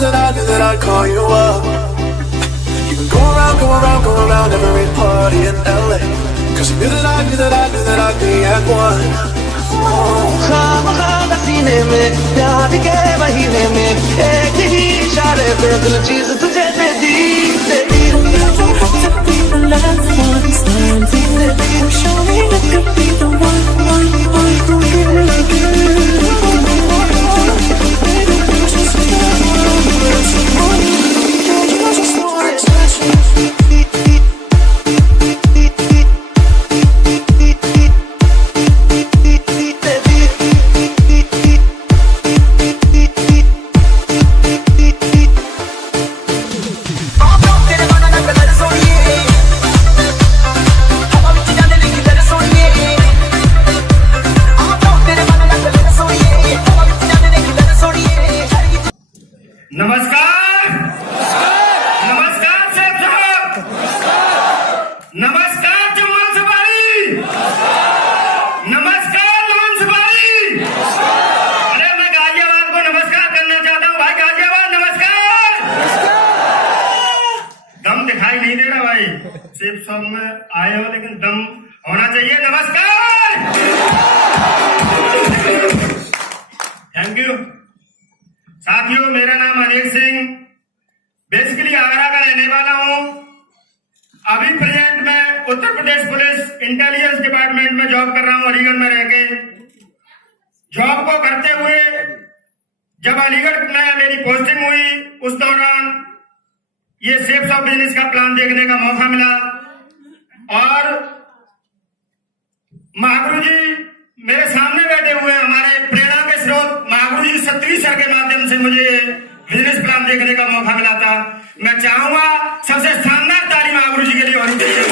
that I'd call you up. You can go around every party in LA. Cause you knew that I'd be at one. खामखा सीने में प्यार के महीने में एक ही इशारे पे दिल चीज तुझे दे दी Don't have to be the last one standing. Show me I could be the one who get नमस्कार नमस्कार सेठ साहब नमस्कार चौहान सवारी नमस्कार लोन सवारी अरे मैं गाजियाबाद को नमस्कार करना चाहता हूँ भाई गाजियाबाद नमस्कार दम दिखाई नहीं दे रहा भाई सेठ साहब में आए हो लेकिन दम होना चाहिए नमस्कार थैंक यू साथियों मेरा नाम अनिल सिंह बेसिकली आगरा का रहने वाला हूं। अभी प्रेजेंट में Uttar Pradesh police intelligence department में जॉब कर रहा हूं अलीगढ़ में रह के। जॉब को करते हुए जब अलीगढ़ में मेरी पोस्टिंग हुई उस दौरान ये सेफ्स ऑफ बिजनेस का प्लान देखने का मौका मिला और महागुरु जी मेरे सामने बैठे हुए हमारे प्रेरणा के स्रोत महागुरु जी सतवीं सर के माध्यम से मुझे बिजनेस प्लान देखने का मौका मिला था। मैं चाहूंगा सबसे शानदार ताली महागुरु जी के लिए होनी चाहिए।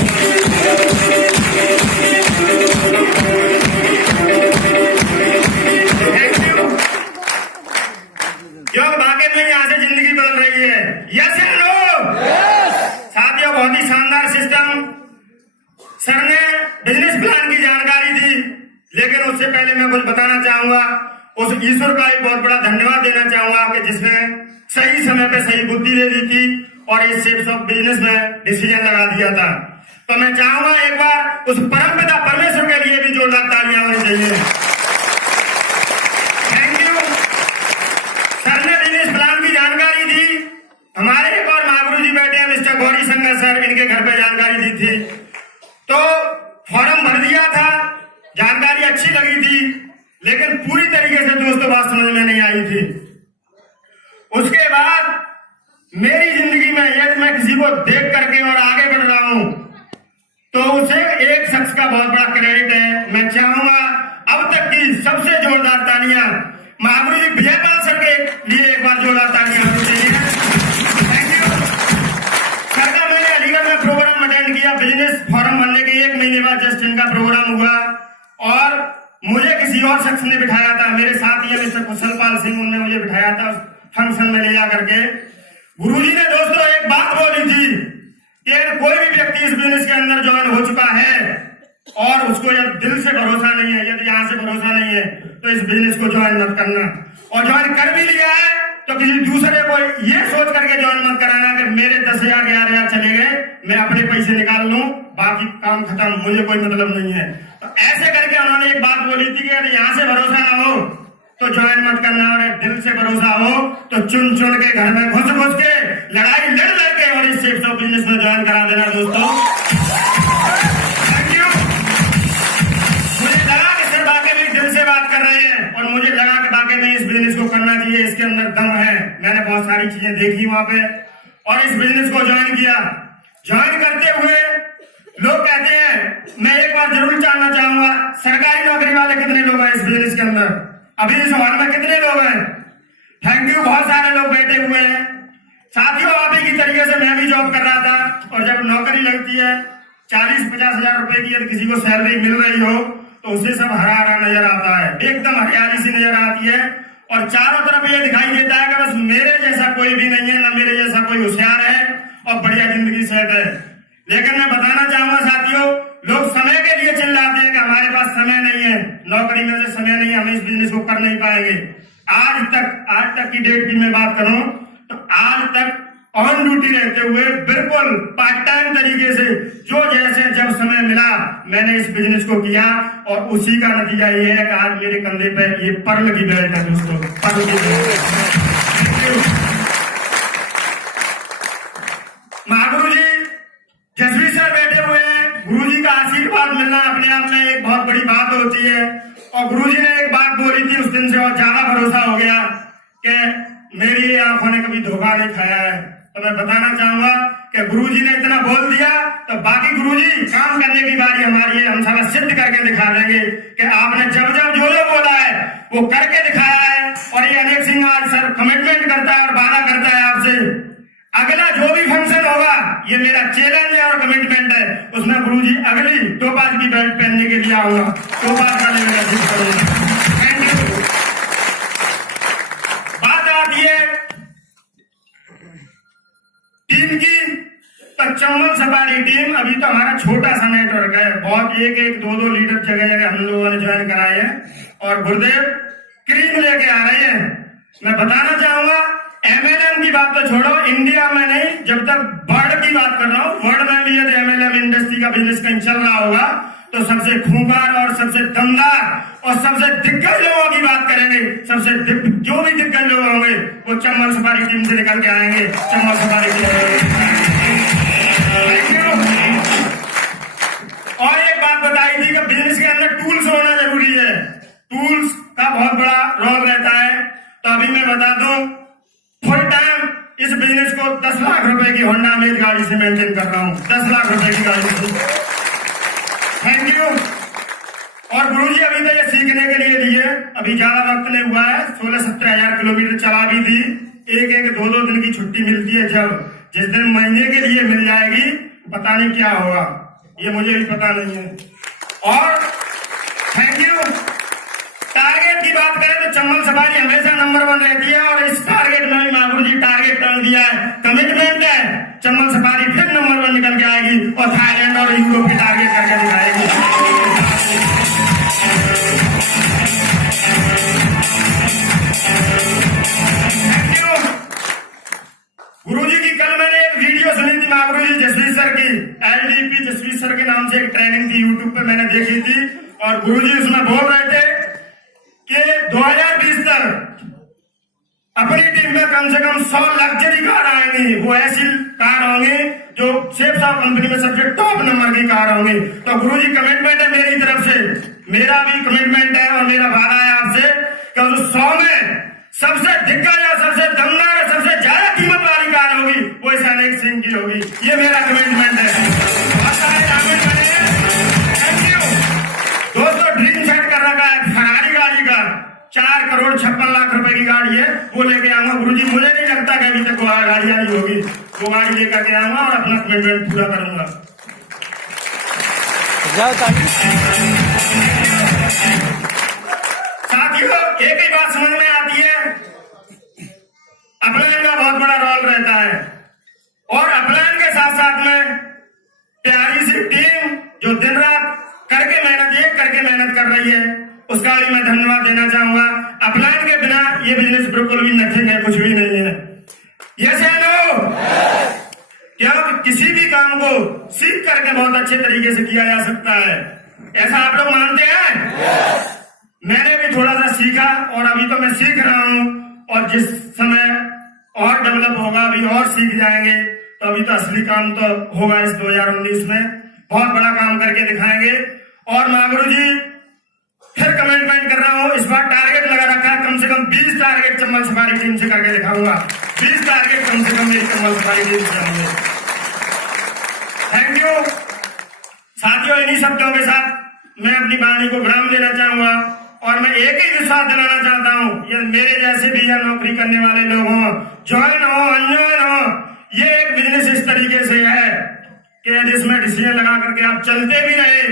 Thank you. जो वाकई में यहाँ से जिंदगी बदल रही है। Yes and no. साथियों बहुत ही शानदार सिस्टम सर ने बिजनेस प्लान की जानकारी दी लेकिन उससे पहले मैं कुछ बताना चाहूंगा। उस ईश्वर का एक बहुत बड़ा धन्यवाद देना चाहूंगा कि जिसने सही समय पे सही बुद्धि दे दी थी और इस शेप्स ऑफ बिजनेस में डिसीजन लगा दिया था। तो मैं चाहूंगा एक बार उस परमपिता परमेश्वर के लिए भी जोरदार तालियां होनी चाहिए। Thank you. सर ने बिजनेस प्लान की जानकारी दी। हमारे एक और महागुरु जी बैठे हैं मिस्टर गौरी शंकर सर, इनके घर पे जानकारी दी थी तो फॉर्म भर दिया था। जानकारी अच्छी लगी थी लेकिन पूरी तरीके से दोस्तों बात समझ में नहीं आई थी। उसके बाद मेरी जिंदगी में यदि मैं किसी को देख करके और आगे बढ़ रहा हूं तो उसे एक शख्स का बहुत बड़ा क्रेडिट है। मैं चाहूंगा अब तक की सबसे जोरदार तालियां महागुरु जी विजयपाल सर के लिए एक बार जोरदार तालियां होनी चाहिए। Thank you. सर का मैंने अलीगढ़ में प्रोग्राम अटेंड किया। बिजनेस फॉर्म भरने के 1 महीने बाद जस्ट इनका प्रोग्राम हुआ और मुझे किसी और शख्स ने बिठाया था। मेरे साथ ही मिस्टर कुशलपाल सिंह, उन्होंने मुझे बिठाया था उस फंक्शन में ले जा करके। गुरुजी ने दोस्तों एक बात बोली थी कि कोई भी व्यक्ति इस बिजनेस के अंदर ज्वाइन हो चुका है और उसको यदि दिल से भरोसा नहीं है, यदि यहाँ से भरोसा नहीं है तो इस बिजनेस को ज्वाइन मत करना। और ज्वाइन कर भी लिया है तो किसी दूसरे को ये सोच करके ज्वाइन मत कराना कि मेरे 10,000 11,000 चले गए, मैं अपने पैसे निकाल लूं, बाकी काम खत्म, मुझे कोई मतलब नहीं है। तो ऐसे करके उन्होंने एक बात बोली थी कि यदि यहाँ से भरोसा ना हो तो ज्वाइन मत करना और दिल से भरोसा हो तो चुन चुन के घर में घुस के लड़ाई लड़ के और इस शेप्स ऑफ बिजनेस में ज्वाइन करा देना दोस्तों। Thank you. मुझे लगा कि सर वाकई में दिल से बात कर रहे हैं और मुझे लगा कि वाकई में इस बिजनेस को करना चाहिए, इसके अंदर दम है। मैंने बहुत सारी चीजें देखी वहां पे और इस बिजनेस को ज्वाइन किया। ज्वाइन करते हुए लोग कहते हैं, मैं एक बार जरूर जानना चाहूंगा सरकारी नौकरी वाले कितने लोग हैं इस बिजनेस के अंदर? अभी इस हॉल में कितने लोग हैं? Thank you. बहुत सारे लोग बैठे हुए हैं। साथियों आप ही की तरीके से मैं भी जॉब कर रहा था और जब नौकरी लगती है 40-50 हजार रुपए की यदि किसी को सैलरी मिल रही हो तो उसे सब हरा हरा नजर आता है, एकदम हरियाली सी नजर आती है और चारों तरफ ये दिखाई देता है कि बस मेरे जैसा कोई भी नहीं है, न मेरे जैसा कोई होशियार है और बढ़िया जिंदगी सेट है। लेकिन मैं बताना चाहूंगा साथियों, लोग समय के लिए चिल्लाते हैं कि हमारे पास समय नहीं है, नौकरी में से समय नहीं है, हम इस बिजनेस को कर नहीं पाएंगे। आज तक की डेट की मैं बात करूं तो आज तक ऑन ड्यूटी रहते हुए बिल्कुल पार्ट टाइम तरीके से जो जैसे जब समय मिला मैंने इस बिजनेस को किया और उसी का नतीजा ये है कि आज मेरे कंधे पे ये पर्ल की बेल्ट है दोस्तों, पर्ल की बेल्ट। महागुरु जी जसवीर सर बैठे हुए हैं, गुरु जी का आशीर्वाद मिलना अपने आप में एक बहुत बड़ी बात होती है। और गुरु जी ने एक बात बोली थी उस दिन से और ज्यादा भरोसा हो गया कि मेरी आंखों ने कभी धोखा नहीं खाया है। तो मैं बताना चाहूंगा कि गुरुजी ने इतना बोल दिया तो बाकी गुरुजी काम करने की बारी हमारी है। हम सारा सिद्ध करके दिखा देंगे कि आपने जब जब जो जो बोला है वो करके दिखाया है। और ये अनेक सिंह आज सर कमिटमेंट करता है और वादा करता है आपसे, अगला जो भी फंक्शन होगा ये मेरा चैलेंज है और कमिटमेंट है, उसमें गुरुजी अगली टोपाज की बेल्ट पहनने के लिए आऊंगा, टोपाज का लेवल अचीव करूंगा। Thank you. बात आती है टीम की, तो चंबल सफारी टीम अभी तो हमारा छोटा सा नेटवर्क है, बहुत एक एक दो दो लीडर जगह जगह हम लोगों ने ज्वाइन कराए हैं और गुरुदेव क्रीम लेके आ रहे हैं। मैं बताना चाहूंगा एमएलएम की बात तो छोड़ो, इंडिया में नहीं जब तक वर्ल्ड की बात कर रहा हूँ, वर्ल्ड में भी यदि एमएलएम इंडस्ट्री का बिजनेस कहीं चल रहा होगा तो सबसे खूंखार और सबसे दमदार और सबसे दिग्गज लोगों की बात करेंगे। सबसे जो भी दिग्गज लोग होंगे वो चंबल सफारी टीम से निकल के आएंगे, चंबल सफारी टीम। और एक बात बताई थी कि बिजनेस के अंदर टूल्स होना जरूरी है, टूल्स का बहुत बड़ा रोल रहता है। तो अभी मैं बता दूं फुल टाइम इस बिजनेस को 10 लाख रुपए की होंडा अमेज गाड़ी से मेंटेन कर रहा हूं, 10 लाख रुपए की गाड़ी से। Thank you. और गुरुजी अभी तो ये सीखने के लिए दिए, अभी ज्यादा वक्त नहीं हुआ है, 16-17 हजार किलोमीटर चला भी थी। एक एक दो दो दिन की छुट्टी मिलती है, जब जिस दिन महीने के लिए मिल जाएगी पता नहीं क्या होगा, ये मुझे भी पता नहीं है। और थैंक यू। टारगेट की बात करें तो चंबल सफारी हमेशा नंबर 1 रहती है और इस टारगेट में भी महागुरु जी टारगेट कर दिया है, कमिटमेंट है, चंबल सफारी फिर नंबर 1 निकल के आएगी और थाईलैंड और यूरोप की टारगेट करके दिखाएगी। गुरुजी की कल मैंने एक वीडियो सुनी थी महागुरु जी जसवीर सर की, LDP जसवीर सर के नाम से एक ट्रेनिंग थी, यूट्यूब पे मैंने देखी थी। और गुरुजी उसमें बोल रहे थे कि 2020 तक अपनी टीम में कम से कम 100 लग्जरी कार आएंगी। वो ऐसी कार होंगी जो शेप साफ कंपनी में सबसे टॉप नंबर की कार होंगी। तो गुरुजी कमिटमेंट है मेरी तरफ से, मेरा भी कमिटमेंट है और मेरा वादा है आपसे कि उस 100 में सबसे दिग्गज या सबसे दमदार और सबसे ज्यादा कीमत वाली कार होगी वो इस अनेक सिंह की होगी। ये मेरा कमिटमेंट है। बहुत सारे डायमंड बने हैं। थैंक यू दोस्तों। ड्रीम सेट कर रखा है फरारी गाड़ी का, 4 करोड़ 56 लाख रुपए की गाड़ी है, वो लेके आऊंगा गुरुजी। मुझे नहीं लगता कि अभी तक वो गाड़ी आई होगी, वो गाड़ी लेकर के आऊंगा और अपना कमिटमेंट पूरा करूंगा। साथियों एक ही बात समझ में आती है, अपलाइन का बहुत बड़ा रोल रहता है और अपलाइन के साथ साथ में प्यारी सी टीम जो दिन रात करके मेहनत कर रही है, उसका भी मैं धन्यवाद देना चाहूंगा। अपलाइन के बिना ये बिजनेस बिल्कुल भी नथिंग है, कुछ भी नहीं है। यस या नो? क्या किसी भी काम को सीख करके बहुत अच्छे तरीके से किया जा सकता है, ऐसा आप लोग मानते हैं? मैंने भी थोड़ा सा सीखा और अभी तो मैं सीख रहा हूं और जिस समय और डेवलप होगा अभी और सीख जाएंगे, तो अभी तो असली काम तो होगा इस 2019 में, बहुत बड़ा काम करके दिखाएंगे। और महागुरु जी फिर कमिटमेंट कर रहा हूं, इस बार टारगेट लगा रखा है कम से कम 20 टारगेट चंबल सफारी टीम से करके दिखाऊंगा, 20 टारगेट कम से कम मेरी चंबल सफारी टीम से होंगे। थैंक यू साथियों। इन्हीं शब्दों के साथ मैं अपनी वाणी को विराम देना चाहूंगा और मैं एक ही विश्वास दिलाना चाहता हूं, ये मेरे जैसे भी या नौकरी करने वाले लोग हों, ज्वाइन हो अनज्वाइन हो, ये एक बिजनेस इस तरीके से है कि जिसमें डिसीजन लगा करके आप चलते भी रहे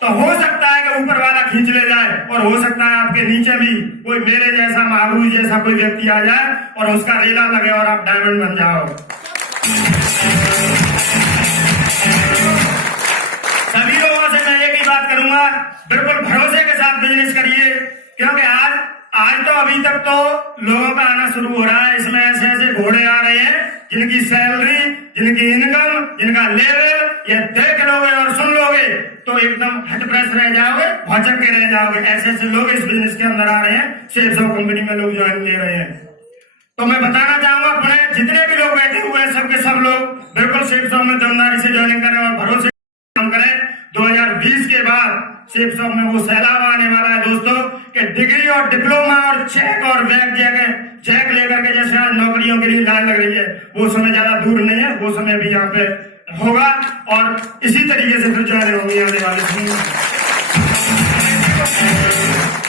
तो हो सकता है कि ऊपर वाला खींच ले जाए और हो सकता है आपके नीचे भी कोई मेरे जैसा महागुरु जैसा कोई व्यक्ति आ जाए और उसका रेला लगे और आप डायमंड बन जाओ। सभी लोगों से मैं एक ही बात करूंगा, बिल्कुल भरोसे के साथ बिजनेस करिए, क्योंकि आज आज तो अभी तक तो लोगों का आना शुरू हो रहा है। इसमें ऐसे ऐसे घोड़े आ रहे हैं जिनकी सैलरी, जिनकी इनकम, जिनका लेवल ये देख लोगे और सुन लोगे तो एकदम हटप्रेस रह जाओगे, भौचक के रह जाओगे। ऐसे ऐसे लोग इस बिजनेस के अंदर आ रहे हैं, सेल्स ऑफ कंपनी में लोग ज्वाइन ले रहे हैं। तो मैं बताना चाहूंगा अपने जितने भी लोग बैठे हुए हैं सबके सब लोग बिल्कुल सेल्स ऑफ में दमदारी से ज्वाइनिंग करें और भरोसे काम करें। 2020 के बाद सेल्स ऑफ में वो सैलाब आने वाला है दोस्तों कि डिग्री और डिप्लोमा और चेक और बैग चेक लेकर के जैसे आज नौकरियों के लिए लाइन लग रही है, वो समय ज्यादा दूर नहीं है, वो समय भी यहाँ पे होगा और इसी तरीके से फिर ज्वाइन होंगी आने वाले समय।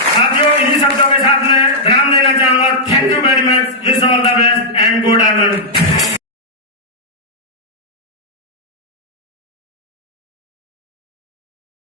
साथियों, इन्हीं शब्दों के साथ में ध्यान देना चाहूंगा। Thank you very much, wish all the best and good afternoon.